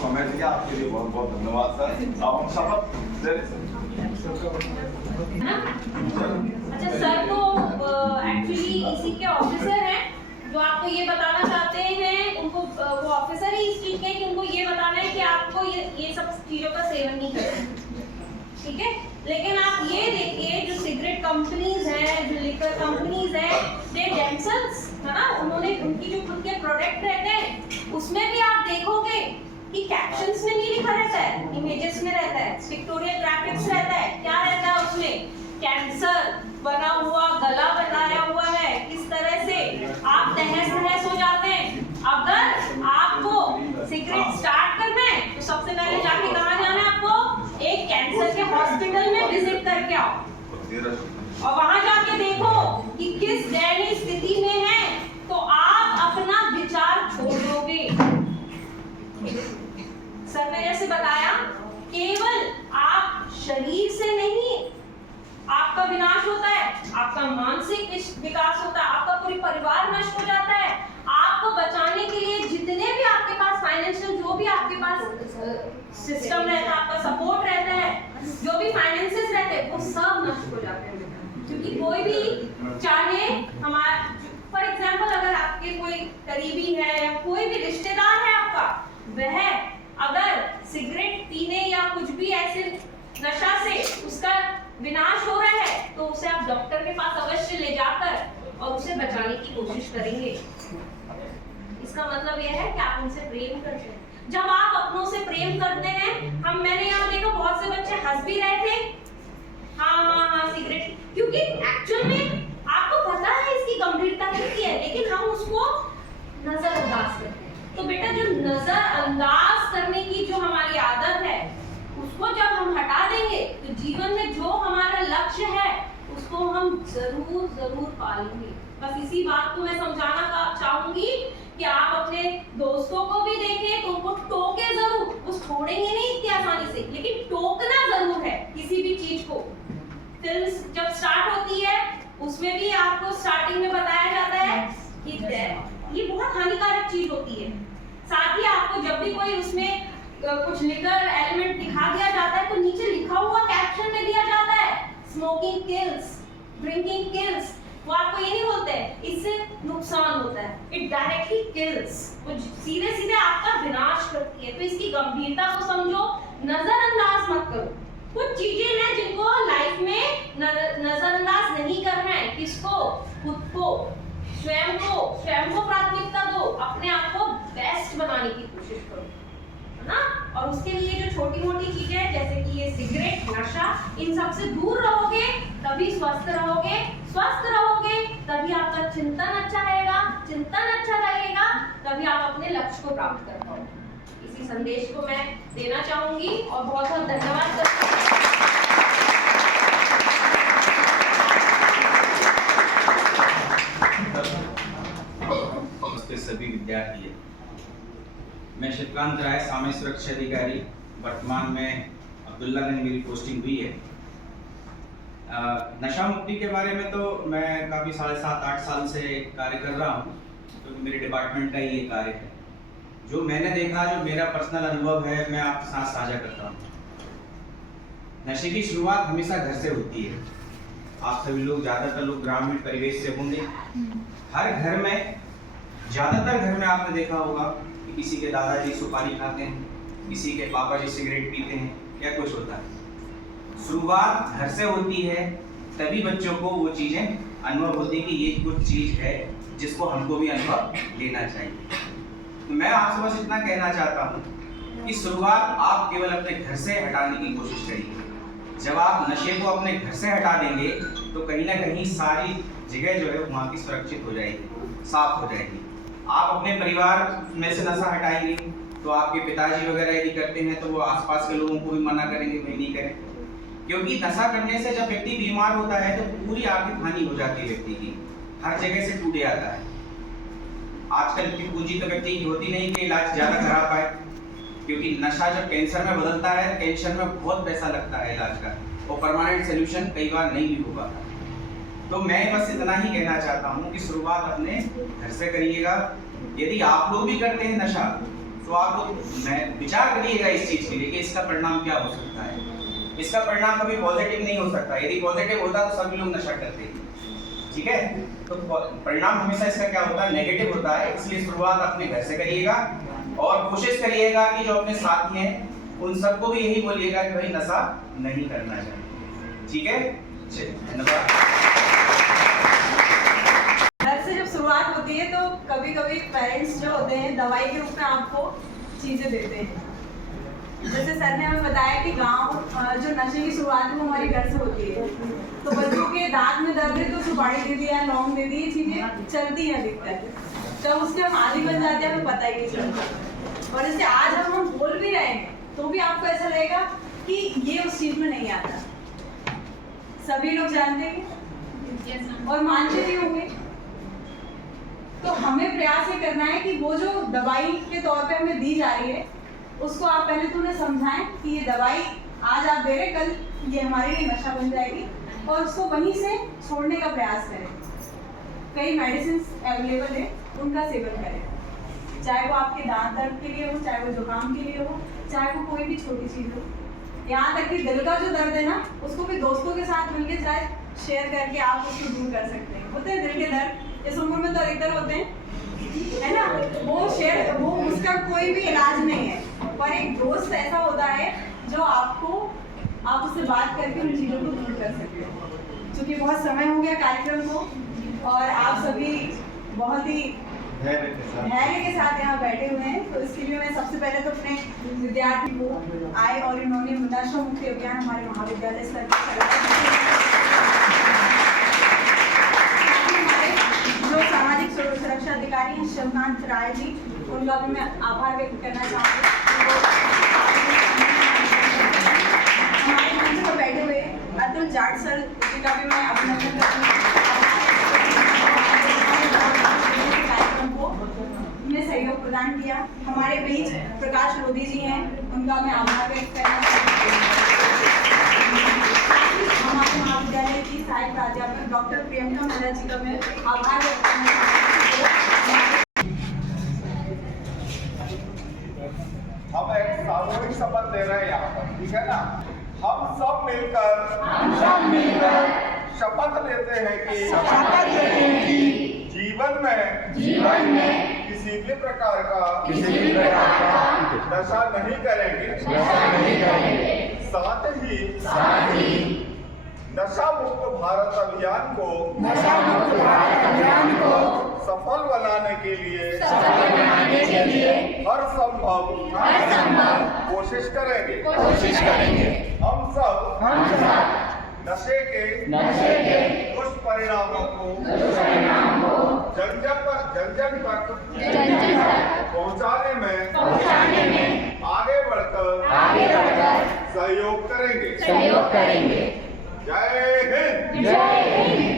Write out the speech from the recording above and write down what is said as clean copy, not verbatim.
समय दिया, आपके लिए बहुत बहुत धन्यवाद सर। अब हम शपथ ले रहे सर। अच्छा सर, तो एक्चुअली इसी के ऑफिसर हैं जो आपको ये बताना चाहते हैं। उनको वो ऑफिसर ही इस चीज के कि उनको ये बताना है कि आपको ये सब चीजों का सेवन नहीं करना, ठीक है। लेकिन आप ये देखिए, जो सिगरेट कंपनीज हैं, जो लिकर कंपनीज हैं, दे देमसेल्व्स, है ना, उन्होंने उनकी जो खुद के प्रोडक्ट रहते हैं उसमें भी आप देखोगे कि कैप्शंस में नहीं लिखा रहता है, इमेजेस में रहता है, पिक्टोरियल ग्राफिक्स रहता है। क्या रहता है उसमें? कैंसर बना हुआ, गला बनाया हुआ है, किस तरह से आप तहस नहस हो जाते हैं। अगर आपको सिगरेट स्टार्ट करना है तो सबसे पहले जाके कहाँ जाना है आपको? एक कैंसर के हॉस्पिटल में विजिट करके आओ और वहां जाके देखो कि किस दयनीय स्थिति में है, तो आप अपना विचार छोड़ दोगे। सर ने जैसे बताया, केवल आप शरीर से नहीं आपका विनाश होता है, आपका मानसिक विकास होता है, आपका पूरी परिवार नष्ट हो जाता है। आपको बचाने के लिए जितने भी आपके पास फाइनेंशियल, जो भी आपके पास सिस्टम रहता है, आपका सपोर्ट रहता है, जो भी फाइनेंसेस रहते हैं, वो सब नष्ट हो जाते हैं। क्योंकि कोई भी चाहे हमारा, फॉर एग्जाम्पल, अगर आपके कोई करीबी है या कोई भी रिश्तेदार है आपका, वह अगर सिगरेट पीने या कुछ भी ऐसे नशा से उसका विनाश हो रहा है, तो उसे आप डॉक्टर के पास अवश्य ले जाकर और उसे बचाने की कोशिश करेंगे। इसका मतलब यह है कि आप उनसे प्रेम करते हैं। जब आप अपनों से प्रेम करते हैं, मैंने यहाँ देखा बहुत से बच्चे हंस भी रहे थे, हाँ सिगरेट, क्योंकि एक्चुअल में आपको पता है इसकी गंभीरता कितनी है, लेकिन हम उसको नजरअंदाज करते हैं। तो बेटा, जो नजरअंदाज करने की जो हमारी आदत है, उसको जब हम हटा देंगे तो जीवन में जो हमारा लक्ष्य है उसको हम जरूर पा लेंगे। बस इसी बात को मैं समझाना चाहूंगी कि आप अपने दोस्तों को भी देखें तो उनको टोके जरूर, वो छोड़ेंगे नहीं इतनी आसानी से, लेकिन टोकना जरूर है किसी भी चीज को। फिल्म जब स्टार्ट होती है उसमें भी आपको स्टार्टिंग में बताया जाता है कि ये बहुत हानिकारक चीज होती है। साथ ही आपको जब भी कोई उसमें कुछ लिकर एलिमेंट दिखा दिया जाता है तो नीचे लिखा हुआ कैप्शन में दिया जाता है, स्मोकिंग किल्स, ड्रिंकिंग किल्स। वो आपको ये नहीं बोलते इससे नुकसान होता है, इट डायरेक्टली किल्स, वो सीधे सीधे आपका विनाश करती है। तो इसकी गंभीरता को समझो, नजरअंदाज मत करो। कुछ चीजें हैं जिनको लाइफ में नजरअंदाज नहीं करना है। किसको? खुद को, स्वयं को प्राथमिकता दो, अपने आप को बेस्ट बनाने की कोशिश करो, है ना। और उसके लिए जो छोटी मोटी चीजें जैसे कि ये सिगरेट, नशा, इन सब से दूर रहोगे तभी स्वस्थ रहोगे। स्वस्थ रहोगे तभी आपका चिंतन अच्छा रहेगा, चिंतन अच्छा रहेगा तभी आप अपने लक्ष्य को प्राप्त कर पाओगे। इसी संदेश को मैं देना चाहूंगी और बहुत बहुत धन्यवाद करती हूँ। सभी विद्यार्थी, मैं शिवकांत राय, सामाजिक सुरक्षा अधिकारी, वर्तमान में अब्दुल्लागंज मेरी पोस्टिंग हुई है। नशा मुक्ति के बारे में तो मैं काफ़ी 7.5-8 साल से कार्य कर रहा हूँ, तो मेरे डिपार्टमेंट का ही ये कार्य है। जो मैंने देखा, जो मेरा पर्सनल अनुभव है, मैं आपके साथ साझा करता हूँ। नशे की शुरुआत हमेशा घर से होती है। आप सभी लोग, ज़्यादातर लोग ग्रामीण परिवेश से होंगे। हर घर में, ज़्यादातर घर में आपने देखा होगा कि किसी के दादाजी सुपारी खाते हैं, किसी के पापा जी सिगरेट पीते हैं, क्या कुछ होता है। शुरुआत घर से होती है, तभी बच्चों को वो चीज़ें अनुभव होती है कि ये कुछ चीज़ है जिसको हमको भी अनुभव लेना चाहिए। तो मैं आपसे बस इतना कहना चाहता हूँ कि शुरुआत आप केवल अपने घर से हटाने की कोशिश करिए। जब आप नशे को अपने घर से हटा देंगे तो कहीं ना कहीं सारी जगह जो है वहाँ की सुरक्षित हो जाएगी, साफ हो जाएगी। आप अपने परिवार में से नशा हटाएंगे तो आपके पिताजी वगैरह यदि करते हैं तो वो आसपास के लोगों को भी मना करेंगे, भाई नहीं करें। क्योंकि नशा करने से जब व्यक्ति बीमार होता है तो पूरी आर्थिक हानि हो जाती है व्यक्ति की, हर जगह से टूट जाता है। आजकल की पूंजी तो व्यक्ति की होती नहीं कि इलाज ज़्यादा करा पाए, क्योंकि नशा जब कैंसर में बदलता है, कैंसर में बहुत पैसा लगता है इलाज का, और परमानेंट सोल्यूशन कई बार नहीं भी हो पाता। तो मैं बस इतना ही कहना चाहता हूँ कि शुरुआत अपने घर से करिएगा। यदि आप लोग भी करते हैं नशा तो आप मैं विचार करिएगा इस चीज़ के लिए कि इसका परिणाम क्या हो सकता है। इसका परिणाम कभी पॉजिटिव नहीं हो सकता। यदि पॉजिटिव होता तो सभी लोग नशा करते, ठीक है। तो परिणाम हमेशा इसका क्या होता है, नेगेटिव होता है। इसलिए शुरुआत अपने घर से करिएगा और कोशिश करिएगा कि जो अपने साथी हैं उन सबको भी यही बोलिएगा कि भाई नशा नहीं करना चाहिए, ठीक है। धन्यवाद। घर से जब शुरुआत होती है तो कभी कभी पेरेंट्स जो होते हैं दवाई के रूप में आपको चीज़ें देते हैं। जैसे सर ने हमें बताया कि गांव जो नशे की शुरुआत है वो हमारे घर से होती है। तो बच्चों के दांत में दर्द है तो सुपारी दे दिया, लौंग दे दी, ये चीज़ें चलती हैं अधिकतर। जब उसके हम आदी बन जाते हैं हमें पता ही नहीं चलता। और जैसे आज हम बोल भी रहे हैं तो भी आपको ऐसा लगेगा कि ये उस चीज़ में नहीं आता। सभी लोग जानते हैं और मानते भी होंगे। तो हमें प्रयास ये करना है कि वो जो दवाई के तौर पे हमें दी जा रही है उसको आप पहले तो उन्हें समझाएं कि ये दवाई आज आप दे रहे, कल ये हमारे लिए नशा बन जाएगी, और उसको वहीं से छोड़ने का प्रयास करें। कई मेडिसिन अवेलेबल है, उनका सेवन करें, चाहे वो आपके दांत दर्द के लिए हो, चाहे वो जुकाम के लिए हो, चाहे वो कोई भी छोटी चीज़ हो। यहाँ तक कि दिल का जो दर्द है ना, उसको भी दोस्तों के साथ मिलकर चाहे शेयर करके आप उसको दूर कर सकते हैं। होते हैं दिल के दर्द, इस उम्र में तो अधिकतर होते हैं, है ना। वो उसका कोई भी इलाज नहीं है, पर एक दोस्त ऐसा होता है जो आप उससे बात करके उन चीज़ों को दूर कर सकते हो। क्योंकि बहुत समय हो गया कार्यक्रम को और आप सभी बहुत ही धैर्य के साथ यहाँ बैठे हुए हैं, तो इसके लिए मैं सबसे पहले तो अपने विद्यार्थी को आए और इन्होंने नशा मुक्ति अभियान हमारे महाविद्यालय स्तर पर चलाया। जो सामाजिक सुरक्षा अधिकारी हैं शिवकांत राय जी, उनका भी मैं आभार व्यक्त करना चाहूँगी। हमारे मंच पर बैठे हुए अतुल जाट सर जी का भी मैं अभिनंदन करती हूँ। कार्यक्रम को उन्हें सहयोग प्रदान किया। हमारे बीच प्रकाश लोधी जी हैं, उनका मैं आभार व्यक्त करना चाहती हूँ। हमारे महाविद्यालय की सहायक प्राध्यापक डॉक्टर प्रियंका महिला जी का मैं आभार व्यक्त करना चाहती हूँ। हम एक सामूहिक शपथ ले रहे हैं यहाँ पर, ठीक है ना। हम सब मिलकर शपथ लेते हैं कि जीवन में किसी भी प्रकार का नशा नहीं करेंगे। साथ ही नशा मुक्त भारत अभियान को सफल बनाने के लिए हर संभव कोशिश करेंगे। हम सब नशे के दुष्परिणामों को जन जन तक पहुंचाने में आगे बढ़कर सहयोग करेंगे। जय हिंद।